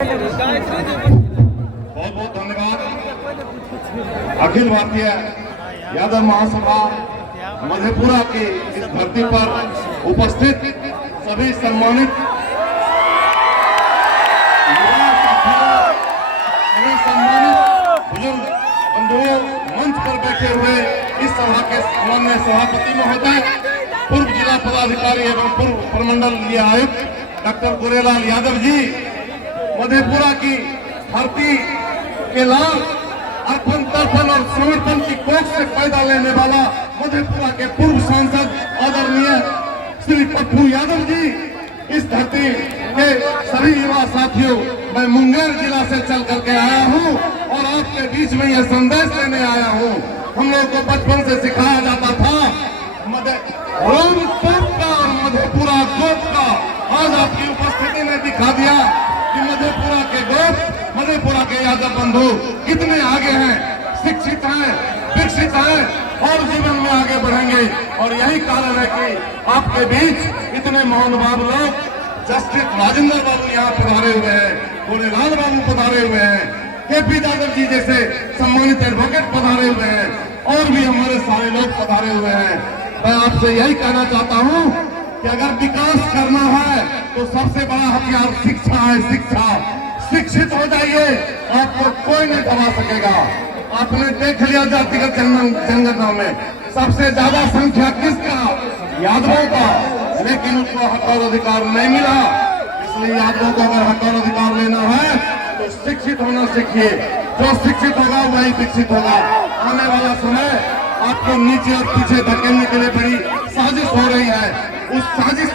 बहुत बहुत धन्यवाद। अखिल भारतीय यादव महासभा मधेपुरा की इस धरती पर उपस्थित सभी सम्मानित बुजुर्ग बंधुओं, मंच पर बैठे हुए इस सभा के माननीय सभापति महोदय, पूर्व जिला पदाधिकारी एवं पूर्व प्रमंडल आयुक्त डॉक्टर गुरेलाल यादव जी, मधेपुरा की धरती के लाल अर्पण तर्पण और समर्पण की कोख से पैदा लेने वाला मधेपुरा के पूर्व सांसद आदरणीय श्री पप्पू यादव जी, इस धरती के सभी युवा साथियों, मैं मुंगेर जिला से चल करके आया हूं और आपके बीच में यह संदेश देने आया हूं। हम लोग को बचपन से सिखाया जाता था रोम तोप का और मधेपुरा गोप का। आज आपकी उपस्थिति ने दिखा दिया कि मधेपुरा के गोप, मधेपुरा के यादव बंधु कितने आगे हैं, शिक्षित हैं, विकसित हैं और जीवन में आगे बढ़ेंगे। और यही कारण है कि आपके बीच इतने महानुभाव लोग, जस्टिस राजेंद्र बाबू यहाँ पधारे हुए हैं, गोरेलाल बाबू पधारे हुए हैं, केपी यादव जी जैसे सम्मानित एडवोकेट पधारे हुए हैं और भी हमारे सारे लोग पधारे हुए हैं। मैं आपसे यही कहना चाहता हूँ कि अगर विकास करना है तो सबसे बड़ा हथियार शिक्षा है। शिक्षा, शिक्षित हो जाइए, आपको कोई नहीं दबा सकेगा। आपने देख लिया जातिगत जनगणना में सबसे ज्यादा संख्या किसका? यादवों का, लेकिन उसको हक और अधिकार नहीं मिला। इसलिए यादवों को अगर हक और अधिकार लेना है तो शिक्षित होना सीखिए। जो शिक्षित होगा वही विकसित होगा। आने वाला समय आपको नीचे और पीछे धकेलने के लिए बड़ी साजिश हो रही है। उस साजिश